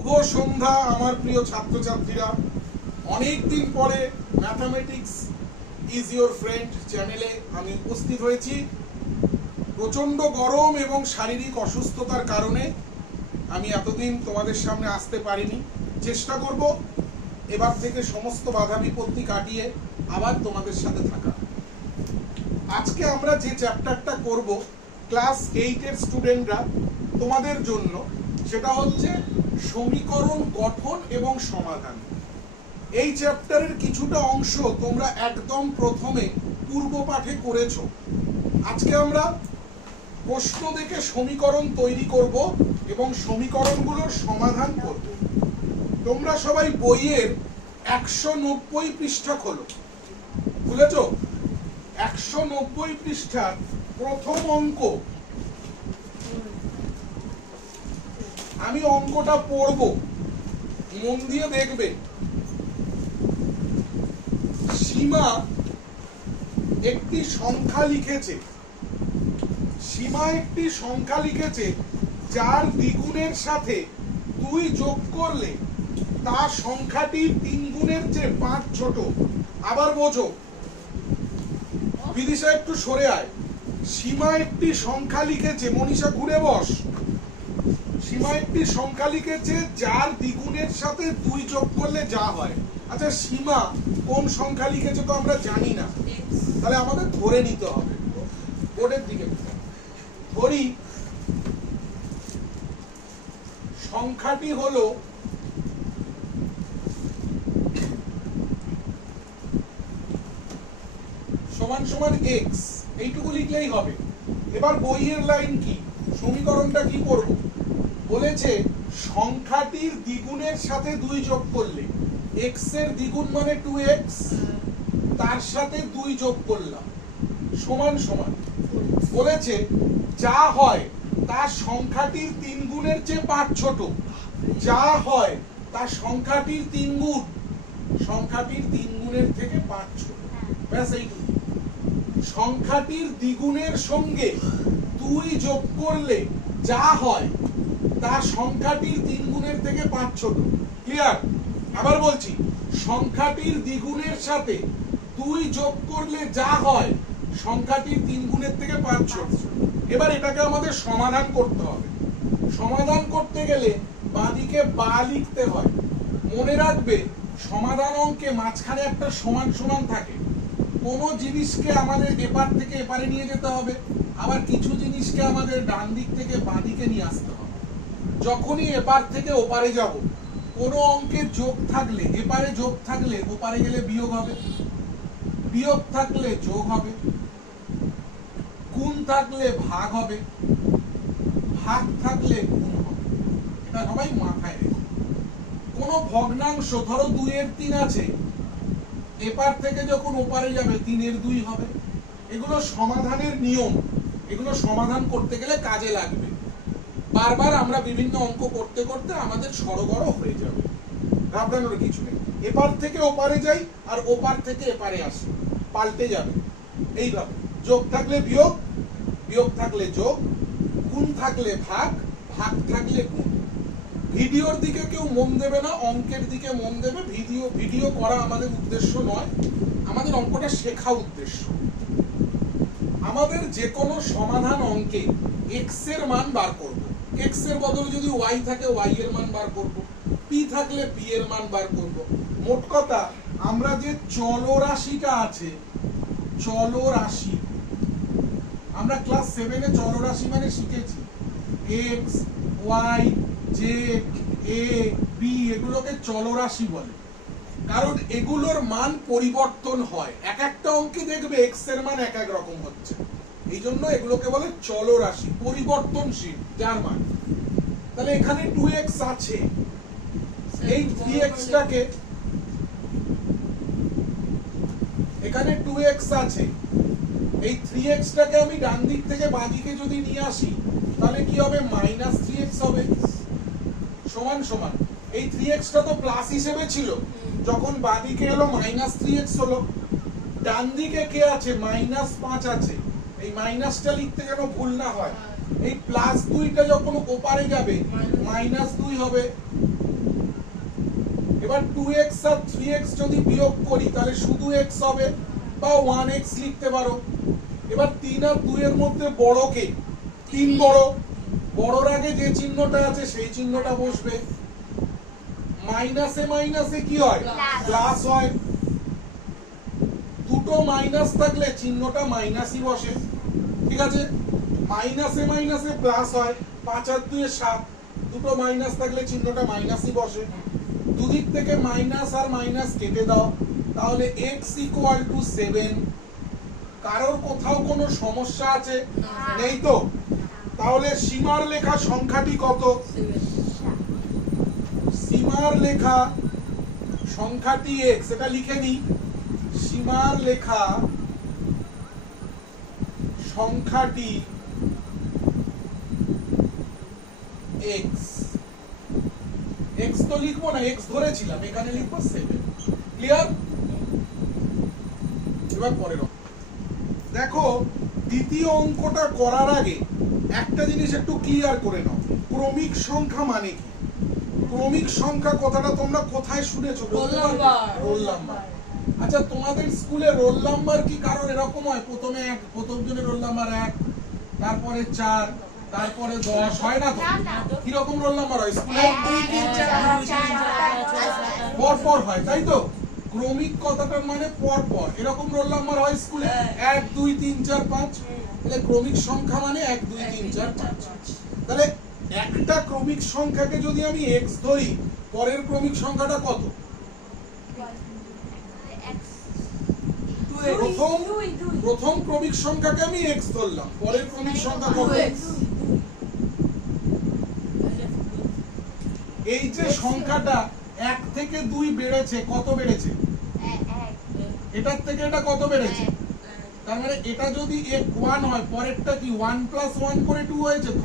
শুভ সন্ধ্যা আমার প্রিয় ছাত্রছাত্রীরা। অনেক দিন পরে ম্যাথামেটিক্স ইজ ইওর ফ্রেন্ড চ্যানেলে আমি উপস্থিত হয়েছি। প্রচণ্ড গরম এবং শারীরিক অসুস্থতার কারণে আমি এতদিন তোমাদের সামনে আসতে পারিনি। চেষ্টা করব এবার থেকে সমস্ত বাধা বিপত্তি কাটিয়ে আবার তোমাদের সাথে থাকা। আজকে আমরা যে চ্যাপ্টারটা করব ক্লাস 8-এর স্টুডেন্টরা তোমাদের জন্য, সেটা হচ্ছে সমীকরণ গঠন এবং সমাধান। এই চ্যাপ্টারের কিছুটা অংশ তোমরা একদম প্রথমে পূর্ব পাঠে করেছো। আজকে আমরা প্রশ্ন দেখে সমীকরণ তৈরি করব এবং সমীকরণগুলোর সমাধান করব। তোমরা সবাই বইয়ের 190 পৃষ্ঠা খোলো, খুলেছো? 190 পৃষ্ঠার প্রথম অঙ্ক। আমি অঙ্কটা পড়ব, মন দিয়ে দেখবে। সীমা একটি সংখ্যা লিখেছে, সীমা একটি সংখ্যা লিখেছে যার দ্বিগুণের সাথে 2 যোগ করলে তা সংখ্যাটি 3 গুণের চেয়ে 5 ছোট। আবার বোঝো, বিদিশা একটু সরে আয়। সীমা একটি সংখ্যা লিখেছে, মনীষা ঘুরে বস। সীমা একটি সংখ্যা লিখেছে যার দ্বিগুণের সাথে 2 যোগ করলে যা হয়। আচ্ছা, সীমা কোন সংখ্যা লিখেছে তো আমরা জানি না, তাহলে আমাদের ধরে নিতে হবে। বোর্ডের দিকে ধরি সংখ্যাটি হলো সমান সমান x, এইটুকু লিখলেই হবে। এবার বইয়ের লাইন কি, সমীকরণটা কি করব? বলেছে সংখ্যাটির দ্বিগুণের সাথে 2 যোগ করলে, x এর দ্বিগুণ মানে 2x, তার সাথে 2 যোগ করলাম সমান সমান। বলেছে যা হয় তা সংখ্যাটির 3 গুণের চেয়ে 5 ছোট। যা হয় তা সংখ্যাটির 3 গুণ, সংখ্যাটির 3 গুণের থেকে 5 ছোট। ব্যাস এইটুকু। সংখ্যাটির দ্বিগুণের সঙ্গে 2 যোগ করলে যা হয় তা সংখ্যাটির 3 গুণের থেকে 5 ছোট। ক্লিয়ার? আবার বলছি, সংখ্যাটির দ্বিগুণের সাথে 2 যোগ করলে যা হয় সংখ্যাটির 3 গুণের থেকে 5 ছোট। এবার এটাকে আমাদের সমাধান করতে হবে। সমাধান করতে গেলে বাঁদিকে বা লিখতে হয়। মনে রাখবে, সমাধান অঙ্কে মাঝখানে একটা সমান সমান থাকে। কোনো জিনিসকে আমাদের এপার থেকে এপারে নিয়ে যেতে হবে, আবার কিছু জিনিসকে আমাদের ডান দিক থেকে বাঁ দিকে নিয়ে আসতে হবে। যখনই এপার থেকে ওপারে যাব, কোনো অঙ্কের যোগ থাকলে, এপারে যোগ থাকলে ওপারে গেলে বিয়োগ হবে, বিয়োগ থাকলে যোগ হবে, গুণ থাকলে ভাগ হবে, ভাগ থাকলে গুণ হবে। এটা সবাই মাথায় রেখো। কোনো ভগ্নাংশ, ধরো 2/3 আছে, এপার থেকে যখন ওপারে যাবে 3/2 হবে। এগুলো সমাধানের নিয়ম, এগুলো সমাধান করতে গেলে কাজে লাগবে। বারবার আমরা বিভিন্ন অঙ্ক করতে করতে আমাদের সরগর হয়ে যাবে, ঘাবড়ানোর কিছু নেই। এপার থেকে ওপারে যাই আর ওপার থেকে এপারে আসি, পাল্টে যাবে। এইভাবে যোগ থাকলে বিয়োগ, বিয়োগ থাকলে যোগ, গুণ থাকলে ভাগ, ভাগ থাকলে গুণ। ভিডিওর দিকে কেউ মন দেবে না, অঙ্কের দিকে মন দেবে। ভিডিও করা আমাদের উদ্দেশ্য নয়, আমাদের অঙ্কটা শেখা উদ্দেশ্য। আমাদের যে কোনো সমাধান অঙ্কে x এর মান বার করব। x এর বদলে যদি y থাকে y এর মান বার করব, p থাকলে p এর মান বার করব। মোট কথা, আমরা যে চলরাশিটা আছে, চলরাশি, আমরা ক্লাস 7-এ চলরাশি মানে শিখেছি x, y, z, a, b, এগুলোকে চলরাশি বলে। কারণ এগুলোর মান পরিবর্তন হয়। এক একটা অঙ্কে দেখবে x এর মান এক এক রকম হচ্ছে, এই জন্য এগুলোকে বলে চলরাশি, পরিবর্তনশীল যার মান। তাহলে এখানে 2x আছে, এই 3x টাকে, এখানে 2x আছে, এই 3x টাকে আমি ডান দিক থেকে বাঁ দিকে যদি নিয়ে আসি, তাহলে কি হবে? -3x হবে, সমান সমান। এই 3x টা তো প্লাস হিসেবে ছিল, যখন বাঁ দিকে এলো -3x হলো। ডান দিকে কে আছে? -5 আছে। এই মাইনাসটা লিখতে যেন ভুল না হয়। এই +2টা যখন ওপারে যাবে -2 হবে, এবার 2x আর 3x যদি বিয়োগ করি তাহলে শুধু x হবে বা 1x লিখতে পারো। এবার 3 আর 2 এর মধ্যে বড় কে? 3 বড়। বড়র আগে যে চিহ্নটা আছে সেই চিহ্নটা বসবে। মাইনাসে মাইনাসে কি হয়? প্লাস হয়। দুটো মাইনাস থাকলে চিহ্নটা মাইনাসই বসে। ঠিক আছে, মাইনাসে মাইনাসে প্লাস হয়। 5 আর 2 7, দুটো মাইনাস থাকলে চিহ্নটা মাইনাসই বসে। দুদিক থেকে মাইনাস আর মাইনাস কেটে দাও, তাহলে x = 7। কারোর কোথাও কোনো সমস্যা আছে? নেই তো? তাহলে সীমার লেখা সংখ্যাটি কত? সীমার লেখা সংখ্যাটি x, এটা লিখে নিই। সীমার লেখা সংখ্যাটি x। x তো লিখবো না, x ধরেছিলাম, এখানে লিখবো 7। ক্লিয়ার? এবার পরের অঙ্ক দেখো। দ্বিতীয় অঙ্কটা করার আগে একটা জিনিস একটু ক্লিয়ার করে নাও, ক্রমিক সংখ্যা মানে কি? ক্রমিক সংখ্যা কথাটা তোমরা কোথায় শুনেছো? Roll number. আচ্ছা, তোমাদের স্কুলে রোল নাম্বার কি কারণ এরকম হয়? প্রথমে প্রথম জনের রোল নাম্বার 1, তারপরে 4, তারপরে 10, হয় না তো? কিরকম রোল নাম্বার হয় স্কুলে? পর পর হয়, তাই তো? ক্রমিক কথাটার মানে পর পর। এরকম রোল নাম্বার হয় স্কুলে 1 2 3 4 5। তাহলে ক্রমিক সংখ্যা মানে 1 2 3 4 5। তাহলে একটা ক্রমিক সংখ্যাকে যদি আমি x ধরি, পরের ক্রমিক সংখ্যাটা কত? প্রথম ক্রমিক সংখ্যাকে আমি x ধরলাম, পরের ক্রমিক সংখ্যা কত? এই যে সংখ্যাটা 1 থেকে 2 বেড়েছে, কত বেড়েছে? 1। এটার থেকে এটা কত বেড়েছে? তার মানে এটা যদি 1 হয়, পরেরটা কি 1 + 1 করে 2 হয়েছে তো?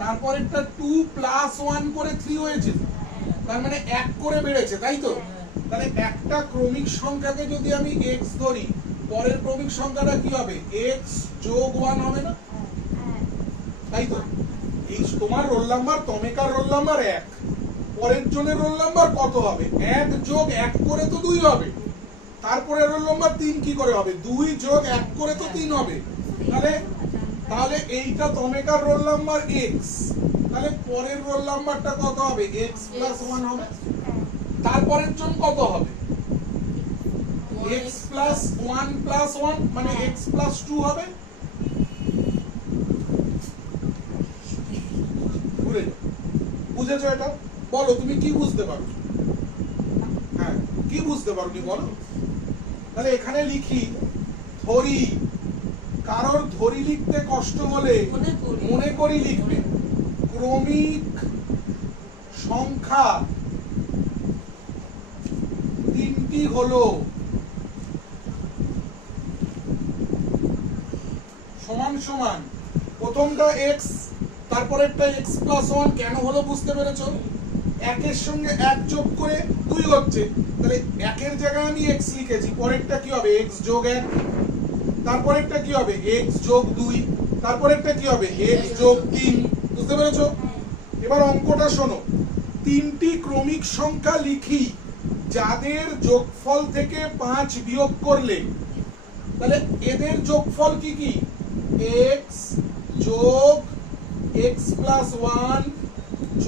তারপরেরটা 2 + 1 করে 3 হয়েছে। তার মানে 1 করে বেড়েছে, তাই তো? তাহলে একটা ক্রমিক সংখ্যাকে যদি আমি x ধরি, পরের ক্রমিক সংখ্যাটা কি হবে? x + 1 হবে না? তাই তো? এই তোমার রোল নাম্বার, তমেকার রোল নাম্বার 1, পরের জনের রোল নাম্বার কত হবে? 1 + 1 করে তো 2 হবে। তারপরে রোল নাম্বার 3 কি করে হবে? 2 + 1 করে তো 3 হবে। তাহলে এইটা তমেকার রোল নাম্বার x, তাহলে পরের রোল নাম্বারটা কত হবে? x + 1 হবে। তারপরের জন কত হবে? x + 1 + 1 মানে x + 2 হবে। বুঝেছো এটা? বলো তুমি কি বুঝতে পারো? হ্যাঁ, কি বুঝতে পারোনি বলো? তাহলে এখানে লিখি ধরি। কারোর ধরি লিখতে কষ্ট হলে মনে করি লিখবে। ক্রমিক সংখ্যা তিনটি হলো সমান সমান, প্রথমটা x, তারপরেরটা x + 1। কেন হলো বুঝতে পেরেছো? 1 এর সঙ্গে 1 যোগ করে 2 হচ্ছে, তাহলে 1 এর জায়গায় আমি x লিখেছি, পরেরটা কি হবে? x + 1। তারপরেরটা কি হবে? x + 2। তারপরেরটা কি হবে? x + 3। বুঝতে পেরেছো? এবার অঙ্কটা শোনো। তিনটি ক্রমিক সংখ্যা লিখি যাদের যোগফল থেকে 5 বিয়োগ করলে, তাহলে এদের যোগফল কি কি? x + x + 1 +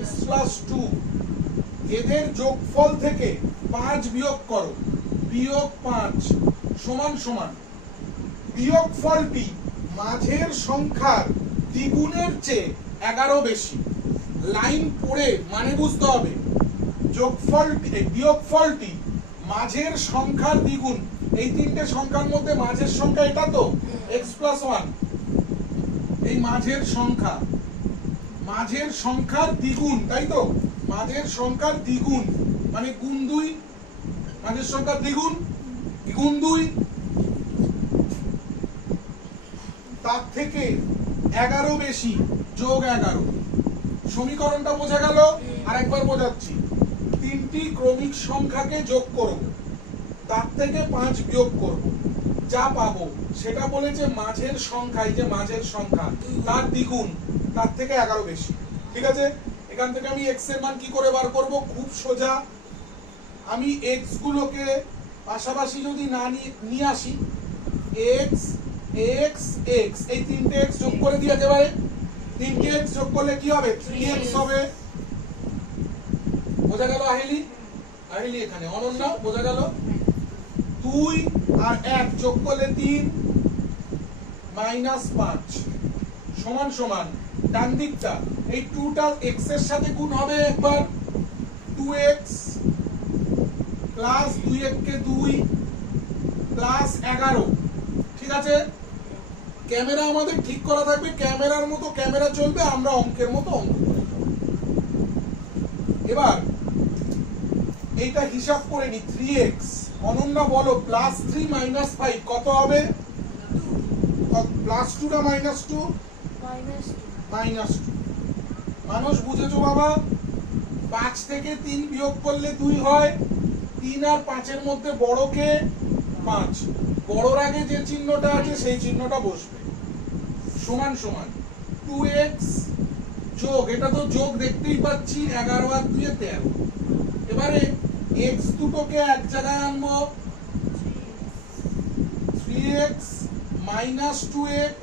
x + 2। এদের যোগফল থেকে 5 বিয়োগ করো, -5 সমান সমান বিয়োগফলটি মাঝের সংখ্যার দ্বিগুণের চেয়ে 11 বেশি। লাইন পড়ে মানে বুঝতে হবে। বিয়োগফলটি মাঝের সংখ্যার দ্বিগুণ। এই তিনটে সংখ্যার মধ্যে মাঝের সংখ্যা এটা তো x + 1। এই মাঝের সংখ্যার দ্বিগুণ, তাই তো? মাঝের সংখ্যার দ্বিগুণ মানে গুণ 2। মাঝের সংখ্যার দ্বিগুণ গুণ 2, তার থেকে 11 বেশি +11। সমীকরণটা বোঝা গেল? আরেকবার বোঝাচ্ছি। তিনটি ক্রমিক সংখ্যাকে যোগ করব, তার থেকে 5 বিয়োগ করব, যা পাবো সেটা বলেছে মাঝের সংখ্যা। এই যে মাঝের সংখ্যা তার দ্বিগুণ, তার থেকে 11 বেশি। ঠিক আছে? এখান থেকে আমি x এর মান কি করে বার করব? খুব সোজা, আমি x গুলোকে পাশাপাশি যদি না নিয়ে আসি, x x x, এই তিনটে x যোগ করে দিই একেবারে। তিনটে x যোগ করলে কি হবে? 3x হবে। বোঝা গেল আহিলি? আহিলি এখানে অনন্যা বোঝা গেল? 2 আর 1 যোগ করলে 3 -5 সমান সমান ডান দিকটা এই 2টা x এর সাথে গুণ হবে একবার, 2x প্লাস 2x কে 2 প্লাস 11। ঠিক আছে, ক্যামেরা আমাদের ঠিক করা থাকবে, ক্যামেরার মতো ক্যামেরা চলবে, আমরা অঙ্কের মতো অঙ্ক করব। এবার এইটা হিসাব করে নি, 3x অনন্যা বলো প্লাস 3 মাইনাস 5 কত হবে? প্লাস 2 না মাইনাস 2? মাইনাস 2। মানুষ বুঝেছো বাবা? 5 থেকে 3 বিয়োগ করলে 2 হয়, 3 আর 5 এর মধ্যে বড় কে? 5। বড়র আগে যে চিহ্নটা আছে সেই চিহ্নটা বসবে। সমান সমান 2x যোগ, এটা তো যোগ দেখতেই পাচ্ছি, 11 আর 2 13। এবারে x দুটোকে এক জায়গায় আনবো, 3x মাইনাস 2x,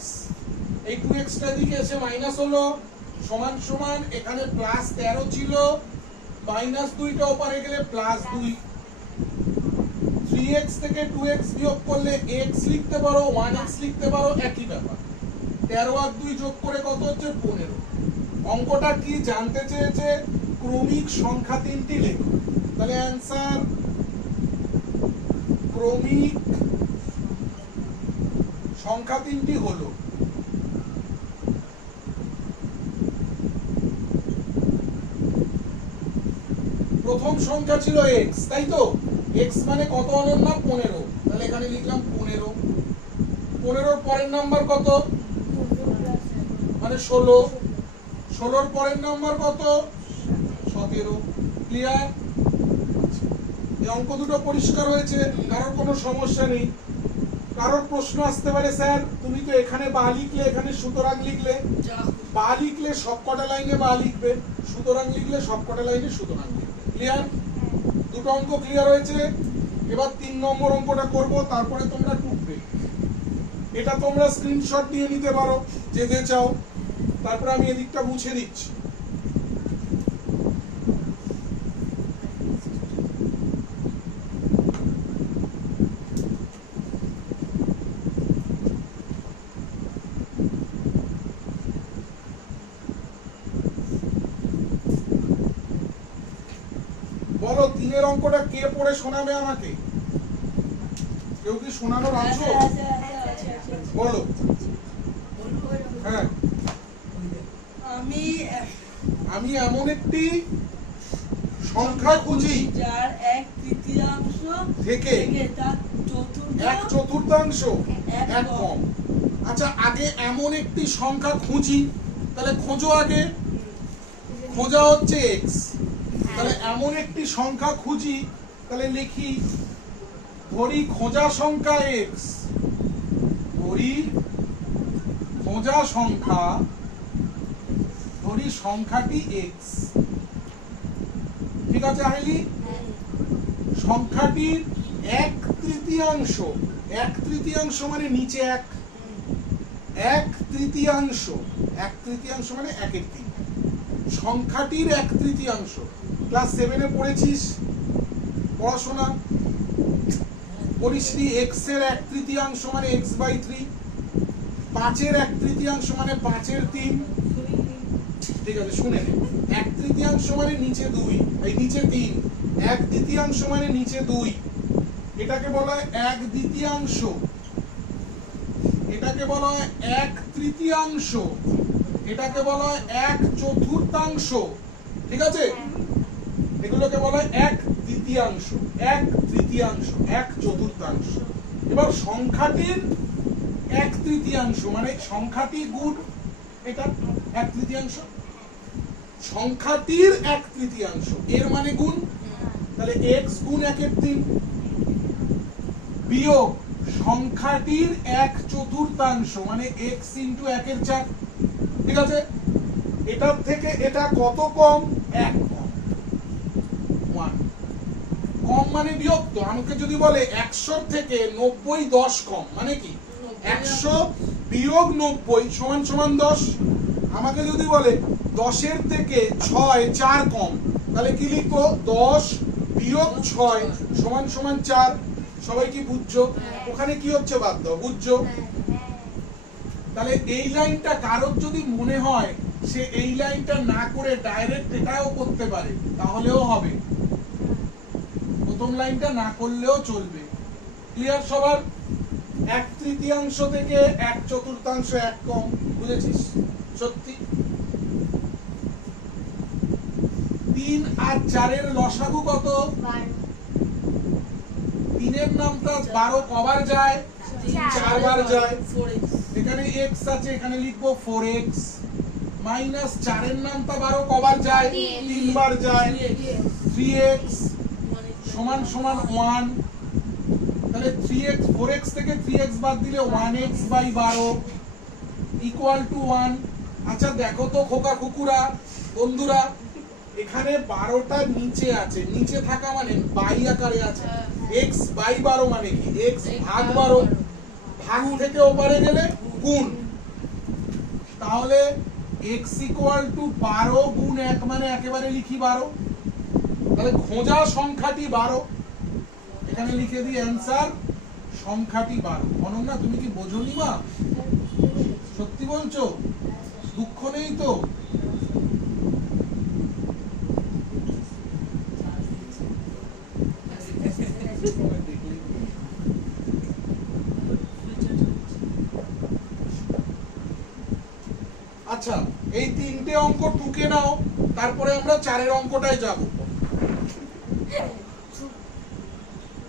এই 2x টা দিকে এসে মাইনাস হলো, সমান সমান এখানে প্লাস 13 ছিল, মাইনাস 2টা ওপারে গেলে প্লাস 2। 3x থেকে 2x বিয়োগ করলে x লিখতে পারো, 1x লিখতে পারো, একই ব্যাপার। 13 আর 2 যোগ করে কত হচ্ছে? 15। অঙ্কটা কি জানতে চেয়েছে? ক্রমিক সংখ্যা তিনটি লেখো। তাহলে অ্যানসার ক্রমিক সংখ্যা তিনটি হলো প্রথম সংখ্যা ছিল x, তাই তো? x মানে কত অনন্যা? 15। তাহলে এখানে লিখলাম 15। 15 পরের নাম্বার কত? মানে 16। 16 পরের নাম্বার কত? 17। ক্লিয়ার? এই অঙ্ক দুটো পরিষ্কার হয়েছে? কারোর কোনো সমস্যা নেই? কারোর প্রশ্ন আসতে পারে, স্যার তুমি তো এখানে বা লিখলে, এখানে সুতরাং লিখলে। বা লিখলে সবকটা লাইনে বা লিখবে, সুতরাং লিখলে সবকটা লাইনে সুতরাং লিখবে। ক্লিয়ার? দুটো অঙ্ক ক্লিয়ার হয়েছে? এবার 3 নম্বর অঙ্কটা করব, তারপরে তোমরা টুকবে। এটা তোমরা স্ক্রিনশট নিয়ে নিতে পারো যে যে চাও, তারপরে আমি এদিকটা মুছে দিচ্ছি। বলো 3-এর অঙ্কটা কে পড়ে শোনাবে আমাকে? কেউ কি শোনানোর আছো? বলো। হ্যাঁ, আমি এমন একটি সংখ্যা খুঁজি যার 1/3 থেকে তার 1/4 এক কম। আচ্ছা, আগে এমন একটি সংখ্যা খুঁজি, তাহলে খোঁজো আগে। খোঁজা হচ্ছে x, তাহলে এমন একটি সংখ্যা খুঁজি, তাহলে লিখি ধরি খোঁজা সংখ্যা x, ধরি খোঁজা সংখ্যা, ধরি সংখ্যাটি x। ঠিক আছে আহিলি? সংখ্যাটির 1/3, 1/3 মানে নিচে 1, 1/3, 1/3 মানে 1/3। সংখ্যাটির 1/3। ক্লাস 7-এ পড়েছিস? পড়াশোনা করিসনি? x এর 1/3 মানে x/3, 5-এর 1/3 মানে 5/3। ঠিক আছে, শুনে নে। 1/3 মানে নিচে 2, এই নিচে 3। 1/2 মানে নিচে 2, এটাকে বলা হয় 1/2। এটাকে বলা হয় 1/3, এটাকে বলা হয় 1/4। ঠিক আছে, এগুলোকে বলা হয় 1/2, 1/3, 1/4। এবার সংখ্যাটির 1/3 মানে সংখ্যাটি গুণ এটা 1/3, সংখ্যাটির 1/3 এর মানে গুণ, তাহলে x গুণ 1/3 বিয়োগ সংখ্যাটির 1/4 মানে x × 1/4। ঠিক আছে, এটার থেকে এটা কত কম? 1 কম। 1 কম মানে বিয়োগ। তো আমাকে যদি বলে 100 থেকে 90 10 কম মানে কি? 100 বিয়োগ 90 সমান সমান 10। আমাকে যদি বলে 10 এর থেকে 6 4 কম, তাহলে কি লিখবো? 10 বিয়োগ 6 সমান সমান 4। সবাই কি বুঝছো? ওখানে কি হচ্ছে বাদ দাও, বুঝছো? তাহলে এই লাইনটা কারোর যদি মনে হয় সে এই লাইনটা না করে ডাইরেক্ট এটাও করতে পারে, তাহলেও হবে। প্রথম লাইনটা না করলেও চলবে। ক্লিয়ার সবার? 1/3 থেকে 1/4 1 কম, বুঝেছিস? সত্যি। 3 আর 4 এর লসাগু কত? 3 এর নামটা 12 কবার যায়? 4 বার যায়। 4x এখানে x আছে, এখানে লিখবো 4x মাইনাস 4 এর নামটা 12 কবার যায়? 3 বার যায়। 3x সমান সমান 1। তাহলে 3x 4x থেকে 3x বাদ দিলে 1x বাই 12 ইকুয়াল টু 1। আচ্ছা দেখো তো খোকা কুকুরা বন্ধুরা, এখানে 12টা নিচে আছে, নিচে থাকা মানে বাই আকারে আছে। x বাই 12 মানে কি? x ভাগ 12। ভাগ থেকে ওপারে গেলে গুণ। তাহলে x ইকুয়াল টু 12 গুণ 1 মানে একেবারে লিখি 12। তাহলে খোঁজা সংখ্যাটি 12। এখানে লিখে দিই অ্যানসার সংখ্যাটি 12। অনন্যা তুমি কি বোঝোনি মা? সত্যি বলছো? দুঃখ নেই তো? আচ্ছা এই 3টে অঙ্ক টুকে নাও, তারপরে আমরা 4 এর অঙ্কটায় যাব।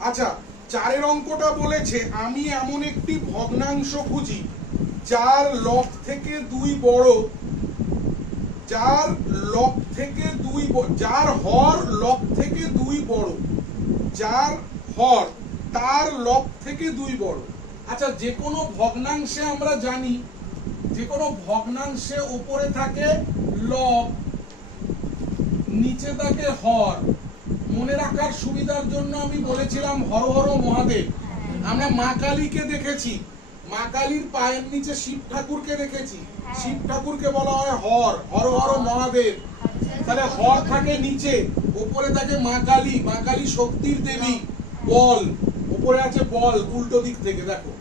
আচ্ছা 4 এর অঙ্কটা বলেছে আমি এমন একটি ভগ্নাংশ খুঁজি যার লব থেকে 2 বড়, যার লব থেকে 2 যার হর লব থেকে 2 বড়, যার হর তার লব থেকে 2 বড়। আচ্ছা যে কোনো ভগ্নাংশে আমরা জানি যে কোনো ভগ্নাংশে উপরে থাকে লব, নিচে থাকে হর। মনে রাখার সুবিধার জন্য আমি বলেছিলাম হর হর মহাদেব। আমরা মা কালীকে দেখেছি, মা কালীর পায়ের নিচে শিব ঠাকুরকে দেখেছি, শিব ঠাকুরকে বলা হয় হর, হর হর মহাদেব। তাহলে হর থাকে নিচে, উপরে থাকে মা কালী, মা কালী শক্তির দেবী। বল উপরে আছে বল, উল্টো দিক থেকে দেখো।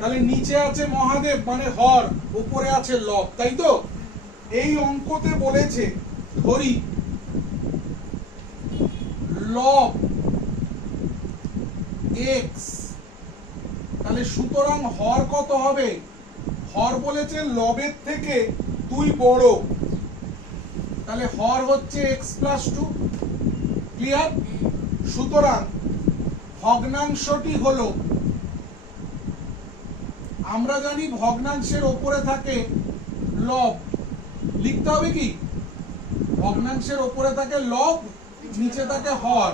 তাহলে নিচে আছে মহাদেব মানে হর, উপরে আছে লব, তাই তো? এই অঙ্কতে বলেছে ধরি লব x, তাহলে সুতরাং হর কত হবে? হর বলেছে লবের থেকে 2 বড়, তাহলে হর হচ্ছে x প্লাস 2। ক্লিয়ার? সুতরাং ভগ্নাংশটি হলো, আমরা জানি ভগ্নাংশের উপরে থাকে লব, লিখতে হবে কি? ভগ্নাংশের উপরে থাকে লব, নিচে থাকে হর।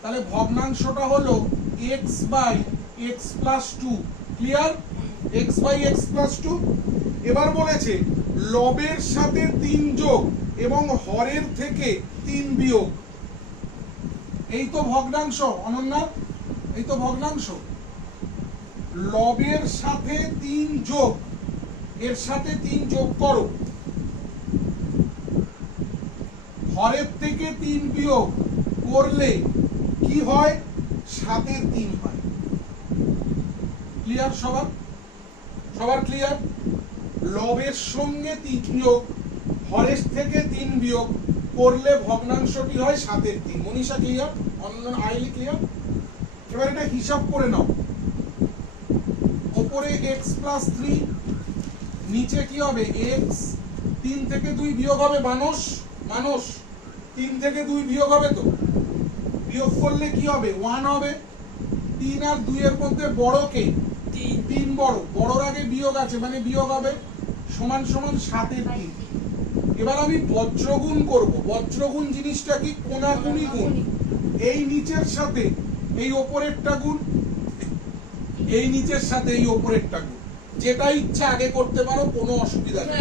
তাহলে ভগ্নাংশটা হলো x by x plus 2। Clear? x by x plus 2। এবার বলেছে লবের সাথে 3 যোগ এবং হরের থেকে 3 বিয়োগ। এই তো ভগ্নাংশ অনন্যা, এই তো ভগ্নাংশ। লবের সাথে 3 যোগ, এর সাথে 3 যোগ করো, হরের থেকে 3 বিয়োগ করলে কি হয়? 7 3 হয়। ক্লিয়ার সবার? সবার ক্লিয়ার? লবের সঙ্গে 3 যোগ, হরের থেকে 3 বিয়োগ করলে ভগ্নাংশটি হয় 7 3। মনীষা ক্লিয়ার? অন্য আইলি ক্লিয়ার? এবার এটা হিসাব করে নাও। উপরে x প্লাস 3, নিচে কি হবে? x। 3 থেকে 2 বিয়োগ হবে মানুষ, মানুষ 3 থেকে 2 বিয়োগ হবে, তো বিয়োগ করলে কি হবে? 1 হবে। 3 আর 2 এর মধ্যে বড় কে? 3 বড়, বড়র আগে বিয়োগ আছে মানে বিয়োগ হবে, সমান সমান 7 3। এবার আমি বজ্রগুণ করব। বজ্রগুণ জিনিসটা কি? কোনাকুনি গুণ। এই নিচের সাথে এই উপরেরটা গুণ, এই নিচের সাথে এই উপরেরটা গুণ। যেটা ইচ্ছা আগে করতে পারো, কোনো অসুবিধা নেই।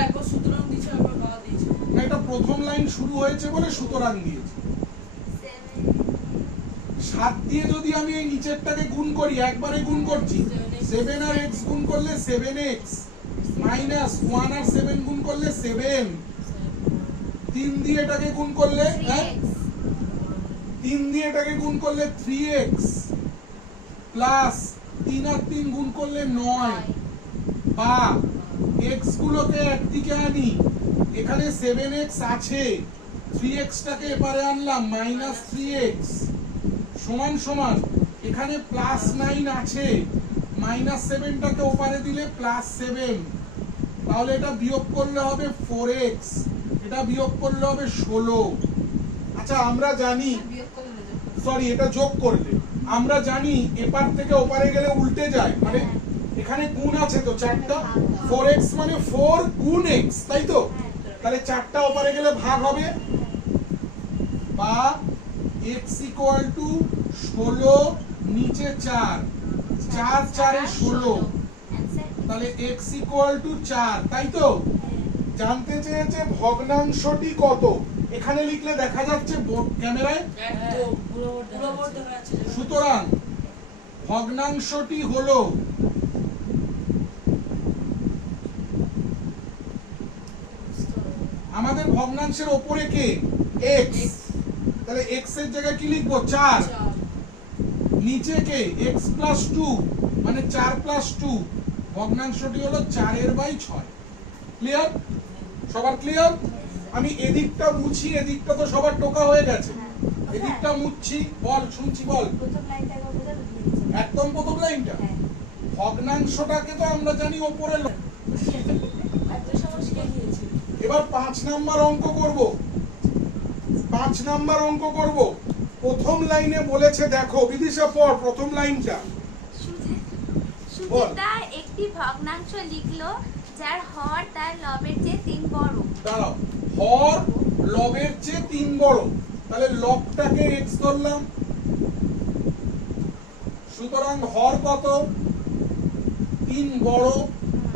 এটা প্রথম লাইন শুরু হয়েছে বলে সুতরাং দিয়েছি। 7 দিয়ে যদি আমি এই নিচেরটাকে গুণ করি, একবারে গুণ করছি, 7 আর x গুণ করলে 7x মাইনাস 1 আর 7 গুণ করলে 7, 3 দিয়ে এটাকে গুণ করলে 3 দিয়ে এটাকে গুণ করলে 3x প্লাস 3 আর 3 গুণ করলে 9, বা x গুলোকে একদিকে আনি, এখানে 7x আছে, 3x টাকে এপারে আনলাম মাইনাস 3x সমান সমান এখানে প্লাস 9 আছে, মাইনাস 7 টাকে ওপারে দিলে প্লাস 7, তাহলে এটা বিয়োগ করলে হবে 4x, এটা বিয়োগ করলে হবে 16। আচ্ছা আমরা জানি, সরি এটা যোগ করলে আমরা জানি এপার থেকে ওপারে গেলে উল্টে যায়, মানে এখানে গুণ আছে তো 4টা, 4x মানে 4 গুণ x, তাই তো? তাহলে 4টা ওপারে গেলে ভাগ হবে, বা x ইকুয়াল টু 16 নিচে 4, 4 4 এ 16, তাহলে x ইকুয়াল টু 4, তাই তো? জানতে চেয়েছে ভগ্নাংশটি কত, এখানে লিখলে দেখা যাচ্ছে ক্যামেরায়, সুতরাং ভগ্নাংশটি হলো আমাদের ভগ্নাংশের উপরে কে x, তাহলে x এর জায়গায় কি লিখবো 4, নিচে কে x প্লাস 2 মানে 4 প্লাস 2, ভগ্নাংশটি হলো 4/6। ক্লিয়ার? সবার ক্লিয়ার? আমি এদিকটা মুছি, এদিকটা তো সবার টোকা হয়ে গেছে, এদিকটা মুছছি, বল শুনছি বল। প্রথম লাইনটা একবার বোঝা একদম প্রথম লাইনটা, ভগ্নাংশটাকে তো আমরা জানি উপরে, এবার 5 নাম্বার অঙ্ক করব, 5 নাম্বার অঙ্ক করব। প্রথম লাইনে বলেছে, দেখো বিদিশা পড় প্রথম লাইনটা। সুচিতা একটি ভগ্নাংশ লিখলো যার হর তার লবের চেয়ে 3 বড়। দাঁড়াও, হর লবের চেয়ে 3 বড়, তাহলে লবটাকে x ধরলাম, সুতরাং হর কত 3 বড়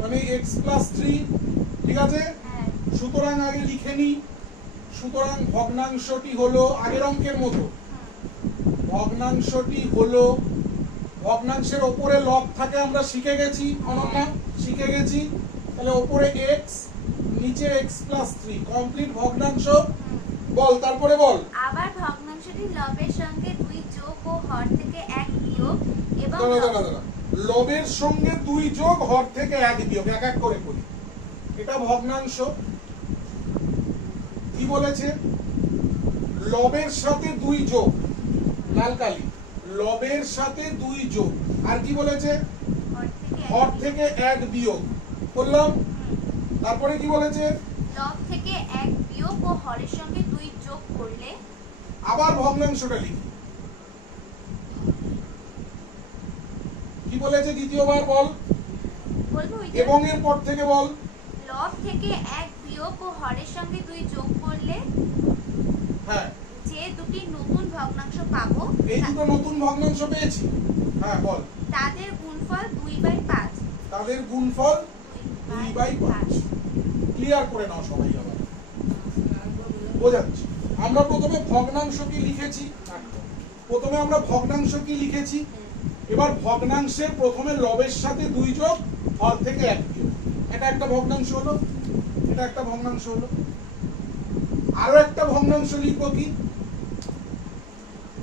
মানে x প্লাস 3, ঠিক আছে? সুতরাং আগে লিখে নি, সুতরাং ভগ্নাংশটি হলো আগের অঙ্কের মতো, ভগ্নাংশটি হলো, ভগ্নাংশের উপরে লব থাকে আমরা শিখে গেছি, অনন্যা শিখে গেছি, তাহলে উপরে x নিচে x প্লাস 3 কমপ্লিট ভগ্নাংশ। বল তারপরে বল। আবার ভগ্নাংশটি লবের সঙ্গে 2 যোগ ও হর থেকে 1 বিয়োগ এবং দাঁড়া, লবের সঙ্গে 2 যোগ হর থেকে 1 বিয়োগ, এক এক করে করি। এটা ভগ্নাংশ, কি বলেছে লবের সাথে 2 যোগ, লাল কালি, লবের সাথে 2 যোগ, আর কি বলেছে হর থেকে 1 বিয়োগ করলাম, তারপরে কি বলেছে লব থেকে 1 বিয়োগ ও হরের সঙ্গে 2 যোগ করলে, আবার ভগ্নাংশটা লিখি, কি বলেছে দ্বিতীয়বার বল, বলবো এবং এর পর থেকে বল, লব থেকে 1 বিয়োগ ও হরের সঙ্গে 2 যোগ করলে হ্যাঁ যে দুটি নতুন ভগ্নাংশ পাবো, এই দুটো নতুন ভগ্নাংশ পেয়েছি, হ্যাঁ বল, তাদের গুণফল 2/5, তাদের গুণফল 2/5। ক্লিয়ার করে নাও সবাই, আবার বোঝাচ্ছি। আমরা প্রথমে ভগ্নাংশ কি লিখেছি, প্রথমে আমরা ভগ্নাংশ কি লিখেছি, এবার ভগ্নাংশের প্রথমে লবের সাথে 2 যোগ হর থেকে 1 বিয়োগ, এটা একটা ভগ্নাংশ হলো, এটা একটা ভগ্নাংশ হলো। আরো একটা ভগ্নাংশ লিখবো কি,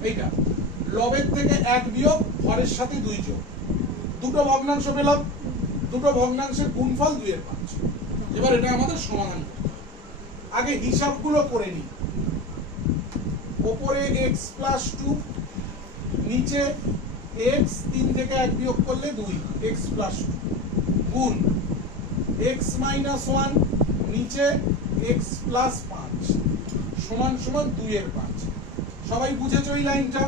এইটা লবের থেকে 1 বিয়োগ হরের সাথে 2 যোগ, দুটো ভগ্নাংশ পেলাম, দুটো ভগ্নাংশের গুণফল 2/5। এবার এটা আমাদের সমাধান করতে হবে, আগে হিসাবগুলো করে নিই। উপরে x প্লাস 2, নিচে x 3 থেকে 1 বিয়োগ করলে 2, x প্লাস 2 গুণ x মাইনাস 1 নিচে x প্লাস 5 সমান সমান 2/5। সবাই বুঝেছো এই লাইনটা?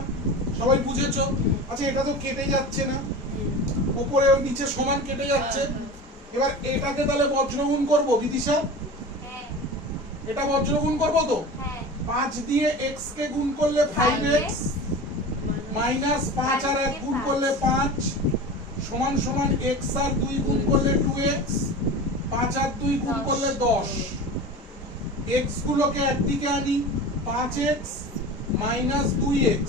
সবাই বুঝেছো? আচ্ছা এটা তো কেটে যাচ্ছে না, উপরে ও নিচে সমান কেটে যাচ্ছে, এবার এটাকে তাহলে বজ্রগুণ করব বিদিশা, এটা বজ্রগুণ করব তো, 5 দিয়ে x কে গুণ করলে 5x মাইনাস 5 আর 1 গুণ করলে 5 সমান সমান x আর 2 গুণ করলে 2x, 5 আর 2 গুণ করলে 10, এক্স গুলোকে একদিকে আনি, 5x মাইনাস 2x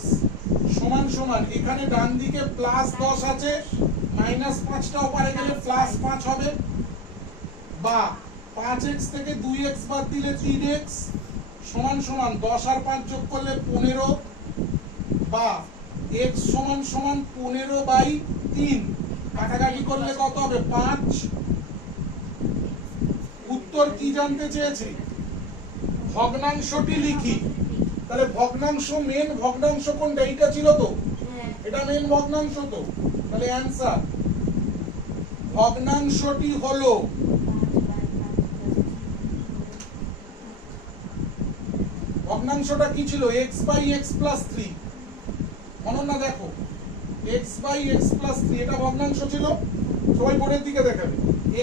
সমান সমান এখানে ডান দিকে প্লাস 10 আছে, মাইনাস 5টাও পারে গেলে প্লাস 5 হবে, বা 5x থেকে 2x বাদ দিলে 3x সমান সমান 10 আর 5 যোগ করলে 15, বা x সমান সমান 15/3 কাটাকাটি করলে কত হবে 5। উত্তর কি জানতে চেয়েছি? ভগ্নাংশটি লিখি। তাহলে ভগ্নাংশ, মেন ভগ্নাংশ কোনটা? এইটা ছিল তো, এটা মেন ভগ্নাংশ তো। তাহলে অ্যানসার ভগ্নাংশটি হলো ভগ্নাংশটা কি ছিল? x/x + 3। অনন্যা দেখো, x/x + 3 এটা ভগ্নাংশ ছিল। সবাই বোর্ডের দিকে দেখাবে।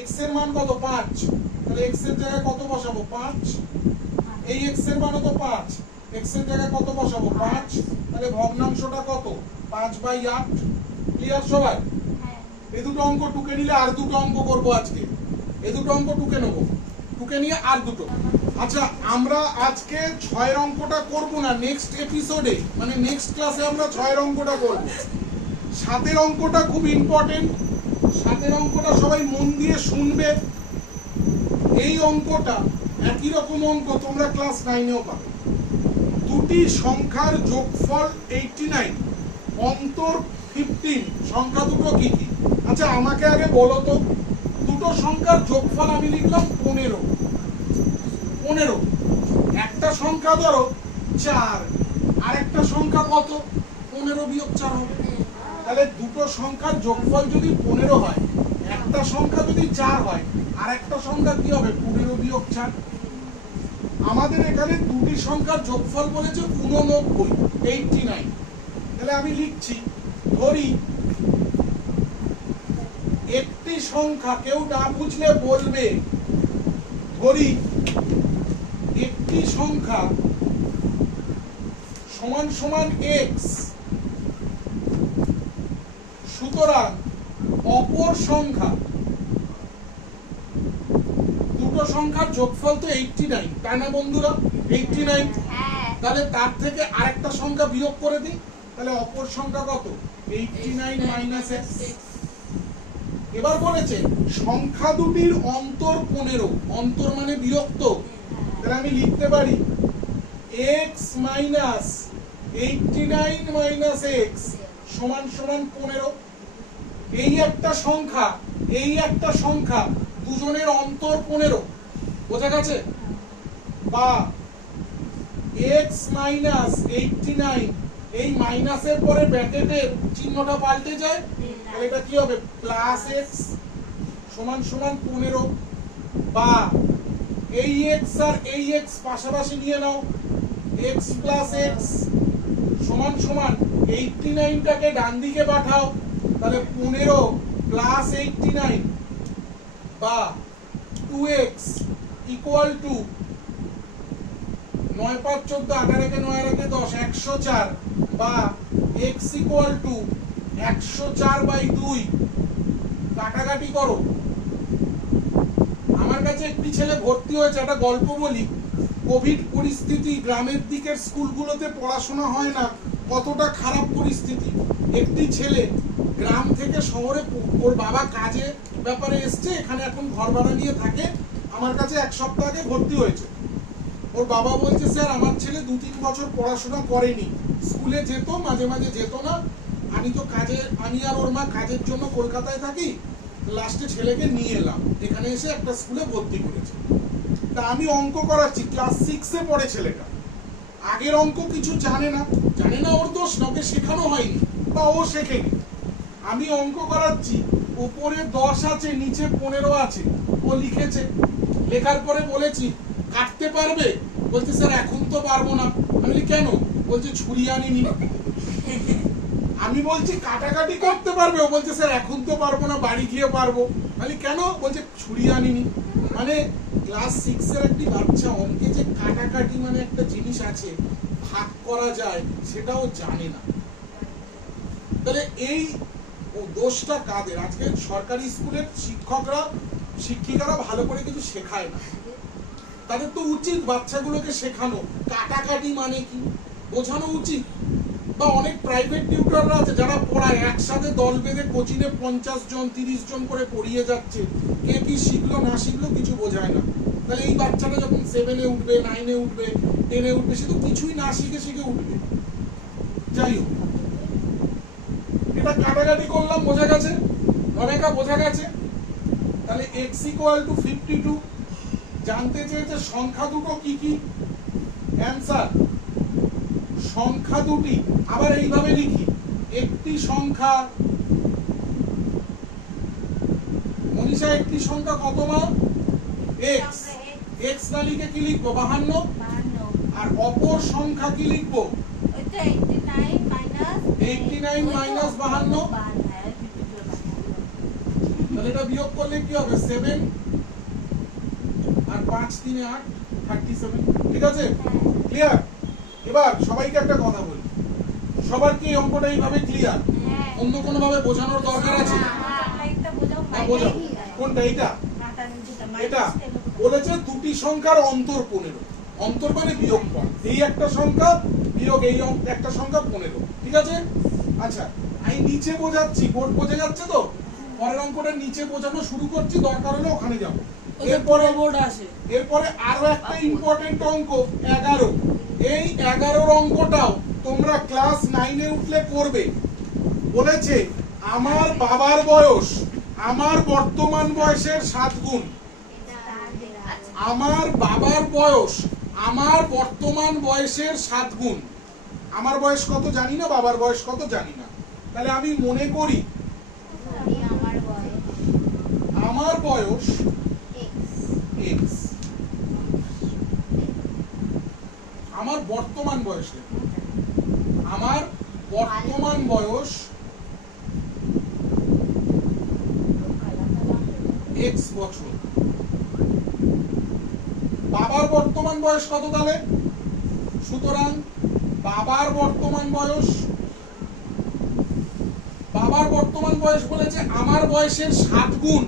x এর মান কত? 5। তাহলে x এর জায়গায় কত বসাবো? 5। এই x এর মান তো 5, x এর জায়গায় কত বসাবো? 5। তাহলে ভগ্নাংশটা কত? 5/8। ক্লিয়ার সবাই? এই দুটো অঙ্ক টুকে নিলে আর দুটো অঙ্ক করব আজকে। এই দুটো অঙ্ক টুকে নেব, টুকে নিয়ে আর দুটো। আচ্ছা, আমরা আজকে 6 অঙ্কটা করব না, নেক্সট এপিসোডে মানে নেক্সট ক্লাসে আমরা 6 অঙ্কটা করব। 7 অঙ্কটা খুব ইম্পর্টেন্ট। 7 অঙ্কটা সবাই মন দিয়ে শুনবে। এই অঙ্কটা একই রকম অঙ্ক তোমরা ক্লাস 9এও পাবে। দুটি সংখ্যার যোগফল 89, অন্তর 15। সংখ্যা দুটো কি কি? আচ্ছা আমাকে আগে বলো তো, দুটো সংখ্যার যোগফল আমি লিখলাম 15। একটা সংখ্যা ধরো 4, আর একটা সংখ্যা কত? 15 বিয়োগ 4 হবে। তাহলে দুটো সংখ্যার যোগফল যদি 15 হয়, একটা সংখ্যা যদি 4 হয়, আর একটা সংখ্যা কি হবে? 15 বিয়োগ 4। আমাদের এখানে দুটি সংখ্যার যোগফল বলেছে 89। তাহলে আমি লিখছি, ধরি একটি সংখ্যা, কেউ না বুঝলে বলবে, ধরি একটি সংখ্যা সমান সমান x, সুতরাং অপর সংখ্যা, দুটো সংখ্যার যোগফল তো 89, তাই না বন্ধুরা? 89। তাহলে তার থেকে আরেকটা সংখ্যা বিয়োগ করে দিই, তাহলে অপর সংখ্যা কত? 89 - x। এবার বলেছে সংখ্যা দুটির অন্তর 15। অন্তর মানে বিয়োক্ত। তাহলে আমি লিখতে পারি x - 89 - x সমান সমান 15। এই একটা সংখ্যা দুজনের অন্তর 15, বোঝা গেছে? বা x - 89, এই মাইনাসের পরে ব্র্যাকেটের চিহ্নটা পাল্টে যায়, তাহলে এটা কি হবে? প্লাস x সমান সমান 15। বা এই x আর এই x পাশাপাশি নিয়ে নাও, x প্লাস x সমান সমান 89টাকে ডান দিকে পাঠাও, তাহলে 15 প্লাস 89 বা 2x ইকুয়াল টু 9 × 5 = 14, 18 × 9 = 10, 104, বা x ইকুয়াল টু 104/2। কাটাকাটি করো। আমার কাছে একটি ছেলে ভর্তি হয়েছে, একটা গল্প বলি। কোভিড পরিস্থিতি, গ্রামের দিকের স্কুলগুলোতে পড়াশোনা হয় না, কতটা খারাপ পরিস্থিতি। একটি ছেলে গ্রাম থেকে শহরে, ওর বাবা কাজে ব্যাপারে এসছে, এখানে এখন ঘর ভাড়া নিয়ে থাকে। আমার কাছে 1 সপ্তাহ আগে ভর্তি হয়েছে। ওর বাবা বলছে, স্যার আমার ছেলে 2-3 বছর পড়াশোনা করেনি, স্কুলে যেত, মাঝে মাঝে যেত না। আমি আর ওর মা কাজের জন্য কলকাতায় থাকি, লাস্টে ছেলেকে নিয়ে এলাম, এখানে এসে একটা স্কুলে ভর্তি করেছে। তা আমি অঙ্ক করাচ্ছি, ক্লাস 6-এ পড়ে ছেলেটা। আগের অঙ্ক কিছু জানে না, ওর দোষ না, ওকে শেখানো হয়নি বা ও শেখেনি। আমি অঙ্ক করাচ্ছি, উপরে 10 আছে, নিচে 15 আছে, ও লিখেছে। লেখার পরে বলেছি, কাটতে পারবে? বলছে, স্যার এখন তো পারবো না। আমি বলি, কেন? বলছে, ছুরি আনিনি। আমি বলছি, কাটাকাটি করতে পারবে? ও বলছে, স্যার এখন তো পারবো না, বাড়ি গিয়ে পারবো। আমি কেন? বলছে, ছুরি আনিনি। মানে ক্লাস 6-এর একটি বাচ্চা অঙ্কে যে কাটাকাটি মানে একটা জিনিস আছে, ভাগ করা যায়, সেটাও জানে না। তাহলে এই দোষটা কাদের? আজকে সরকারি স্কুলের শিক্ষিকারা ভালো করে কিছু শেখায় না। তাদের তো উচিত বাচ্চাগুলোকে শেখানো কাটাকাটি মানে কি বোঝানো উচিত। বা অনেক প্রাইভেট টিউটররা আছে যারা পড়ায় একসাথে দল বেঁধে কোচিনে 50 জন 30 জন করে পড়িয়ে যাচ্ছে, কে কি শিখলো না শিখলো কিছু বোঝায় না। তাহলে এই বাচ্চাটা যখন 7-এ উঠবে 9-এ উঠবে 10-এ উঠবে সে তো কিছুই না শিখে শিখে উঠবে। যাই হোক, এটা কাটাকাটি করলাম, বোঝা গেছে? অনেকা বোঝা গেছে। তাহলে x = 52 জানতে চেয়েছে সংখ্যা দুটো কি কি। অ্যানসার সংখ্যা দুটি আবার এইভাবে লিখি, একটি সংখ্যা, মনীষা একটি সংখ্যা কত মা? x। x না লিখে কি লিখবো? 52। আর অপর সংখ্যা কি লিখবো? 89 মাইনাস 52। তাহলে এটা বিয়োগ করলে কি হবে? 7 আর 5 3 8 37। ঠিক আছে, ক্লিয়ার? এবার সবাইকে একটা কথা বলি, সবার কি এই অঙ্কটা এইভাবে ক্লিয়ার? অন্য কোনো ভাবে বোঝানোর দরকার আছে? না বোঝাবো। কোনটা? এটা এটা বলেছে দুটি সংখ্যার অন্তর 15। অন্তর মানে বিয়োগফল, এই একটা সংখ্যা বিয়োগ এই একটা সংখ্যা 15। ঠিক আছে, আচ্ছা আমি নিচে বোঝাচ্ছি, বোর্ড বোঝা যাচ্ছে তো? পরের অঙ্কটা নিচে বোঝানো শুরু করছি, দরকার হলে ওখানে যাবো। এরপরে আরো একটা ইম্পর্টেন্ট অঙ্ক 11। এই 11 অঙ্কটাও তোমরা ক্লাস 9-এ উঠলে করবে। বলেছে আমার বাবার বয়স আমার বর্তমান বয়সের 7 গুণ। আমার বাবার বয়স আমার বর্তমান বয়সের 7 গুণ। আমার বয়স কত জানি না, বাবার বয়স কত জানি না। তাহলে আমি মনে করি আমার বয়স x, আমার বর্তমান বয়স, আমার বর্তমান বয়স x বছর। বাবার বর্তমান বয়স কত তাহলে? সুতরাং বাবার বর্তমান বয়স বলেছে আমার বয়সের 7 গুণ।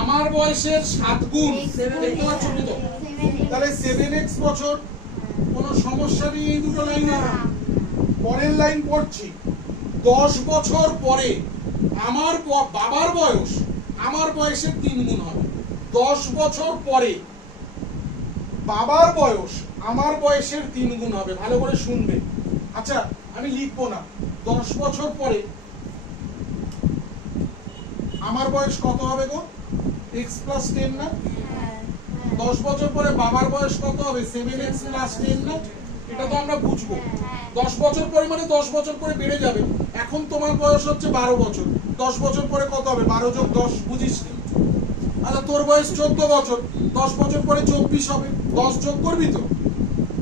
আমার বয়সের 7 গুণ দেখতে পাচ্ছ তো? তাহলে 7x বছর। কোনো সমস্যা নেই এই দুটো লাইনে। পরের লাইন পড়ছি, 10 বছর পরে আমার বাবার বয়স আমার বয়সের 3 গুণ হবে। 10 বছর পরে বাবার বয়স আমার বয়সের 3 গুণ হবে। ভালো করে শুনবে। আচ্ছা আমি লিখবো না। 10 বছর পরে আমার বয়স কত হবে গো? x + 10 না? 10 বছর পরে বাবার বয়স কত হবে? 7x + 10 না? এটা তো আমরা বুঝবো। 10 বছর পরে মানে 10 বছর পরে বেড়ে যাবে। এখন তোমার বয়স হচ্ছে 12 বছর, 10 বছর পরে কত হবে? 12 + 10, বুঝিস নি? আচ্ছা তোর বয়স 14 বছর, 10 বছর পরে 24 হবে। 10 যোগ করবি তো?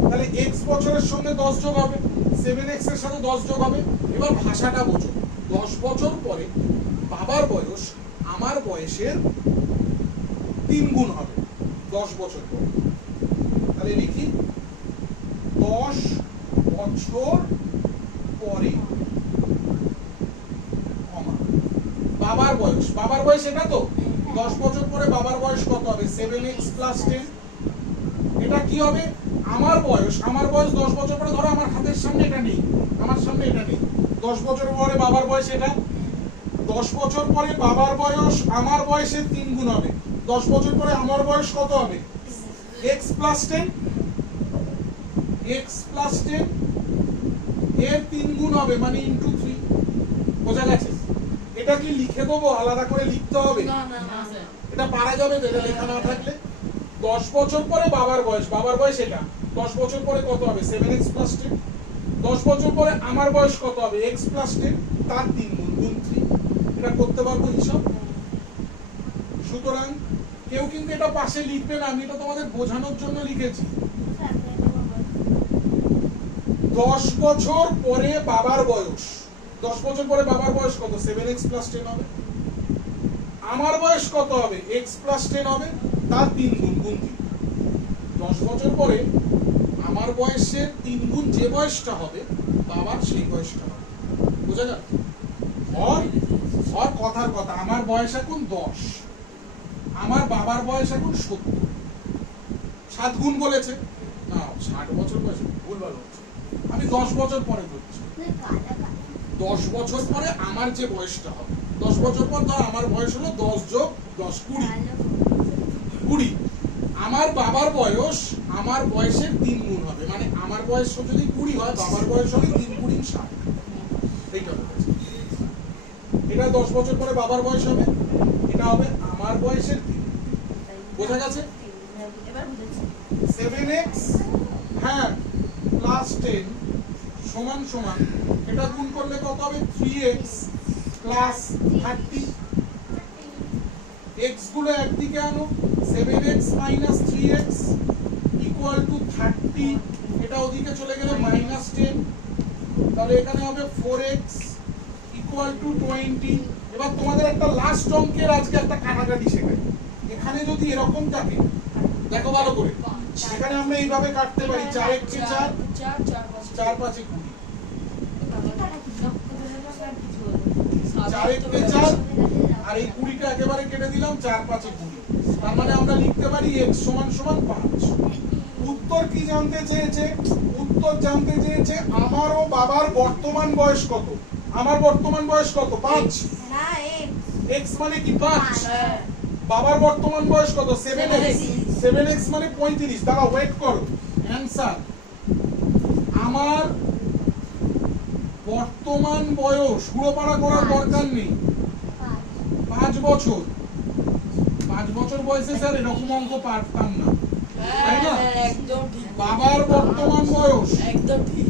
তাহলে x বছরের সঙ্গে 10 যোগ হবে, 7x এর সাথে 10 যোগ হবে। এবার ভাষাটা বোঝো। 10 বছর পরে বাবার বয়স আমার বয়সের 3 গুণ হবে 10 বছর পরে। তাহলে লিখি 10 বছর পরে বাবার বয়স এটা তো? 10 বছর পরে বাবার বয়স কত হবে? 7x + 10। এটা কি হবে? আমার বয়স 10 বছর পরে, ধরো আমার হাতের সামনে এটা নেই, আমার সামনে এটা নেই। 10 বছর পরে বাবার বয়স এটা। 10 বছর পরে বাবার বয়স আমার বয়সের 3 গুণ হবে। 10 বছর পরে আমার বয়স কত হবে? x + 10। x + 10 এর 3 গুণ হবে মানে * 3। বোঝা গেছে? এটা কি লিখে দেবো? আলাদা করে লিখতে হবে? এটা পারা যাবে তো এটা লেখা না থাকলে? 10 বছর পরে বাবার বয়স এটা। 10 বছর পরে কত হবে? 7x + 10। 10 বছর পরে আমার বয়স কত হবে? x + 10 তার 3 গুণ, গুণ 3। এটা করতে পারবো হিসাব? সুতরাং কেউ কিন্তু এটা পাশে লিখবে না, আমি এটা তোমাদের বোঝানোর জন্য লিখেছি। 10 বছর পরে বাবার বয়স, 10 বছর পরে বাবার বয়স কত? 7x + 10 হবে। আমার বয়স কত হবে? x + 10 হবে তার 3 গুণ, গুণ 3। 10 বছর পরে আমার বয়সের 3 গুণ যে বয়সটা হবে বাবার সেই বয়সটা হবে। বুঝা গেল? কথার কথা, আমার বয়স এখন 10, আমার বাবার বয়স এখন 70। 7 গুণ বলেছে না, 60 বছর বয়সে ভুলভাল হচ্ছে, আমি 10 বছর পরে ধরছি। 10 বছর পরে আমার যে বয়সটা হবে, 10 বছর পর ধর আমার বয়স হলো 10 যোগ 10 20। আমার বাবার বয়স আমার বয়সের 3 গুণ হবে, মানে আমার বয়স যদি 20 হয়, বাবার বয়স হবে 3 গুণ 60। এইটা বলেছে। এটা 10 বছর পরে বাবার বয়স হবে, এটা হবে আমার বয়সের 3। বোঝা গেছে? এবার বুঝেছি। 7x হ্যাঁ প্লাস 10 সমান সমান, এটা গুণ করলে কত হবে? 3x plus 30। x গুলো একদিকে আনো, 7x minus 3x equal to 30, এটা ওদিকে চলে গেলে মাইনাস 10, তাহলে এখানে হবে 4x ইকুয়াল টু 20। এবার তোমাদের একটা লাস্ট অঙ্কের আজকে একটা কাটাকাটি শেখাই। এখানে যদি এরকম থাকে, দেখো ভালো করে, এখানে আমরা এইভাবে কাটতে পারি, 4 কে 4 4 5 20, 4 কে 4 আর এই 20টা একেবারে কেটে দিলাম, 4 5 20। তার মানে আমরা লিখতে পারি x সমান সমান 5। উত্তর কি জানতে চেয়েছে? উত্তর জানতে চেয়েছে আমার ও বাবার বর্তমান বয়স কত। আমার বর্তমান বয়স কত? 5। না x মানে কি 5, বাবার বর্তমান বয়স কত? 7x। 7x মানে 35। দাঁড়াও, ওয়েট করো। অ্যানসার, আমার বর্তমান বয়স পুরোপাড়া করার দরকার নেই, 5 বছর। 5 বছর বয়সে স্যার এরকম অঙ্ক পারতাম না, তাই না? একদম ঠিক। বাবার বর্তমান বয়স, একদম ঠিক।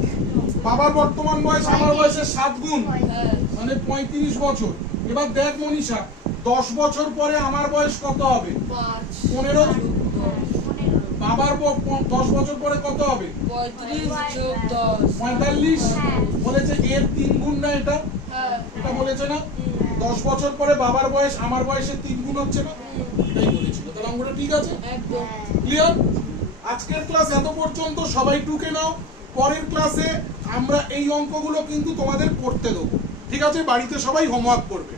বাবার বর্তমান বয়স আমার বয়সের 7 গুণ, হ্যাঁ। মানে 35 বছর। এবার দেখ মনীষা, 10 বছর পরে আমার বয়স কত হবে? 5 15। বাবার 10 বছর পরে কত হবে? 35 যোগ 10 45। বলেছে এর 3 গুণ না এটা, হ্যাঁ। এটা বলেছে না? 10 বছর পরে বাবার বয়স আমার বয়সের 3 গুণ হচ্ছে না, এটাই বলেছিল। তাহলে অঙ্কটা ঠিক আছে, একদম ক্লিয়ার? আজকের ক্লাস এত পর্যন্ত, সবাই টুকে নাও। পরের ক্লাসে আমরা এই অঙ্কগুলো কিন্তু তোমাদের করতে দেবো, ঠিক আছে? বাড়িতে সবাই হোমওয়ার্ক করবে।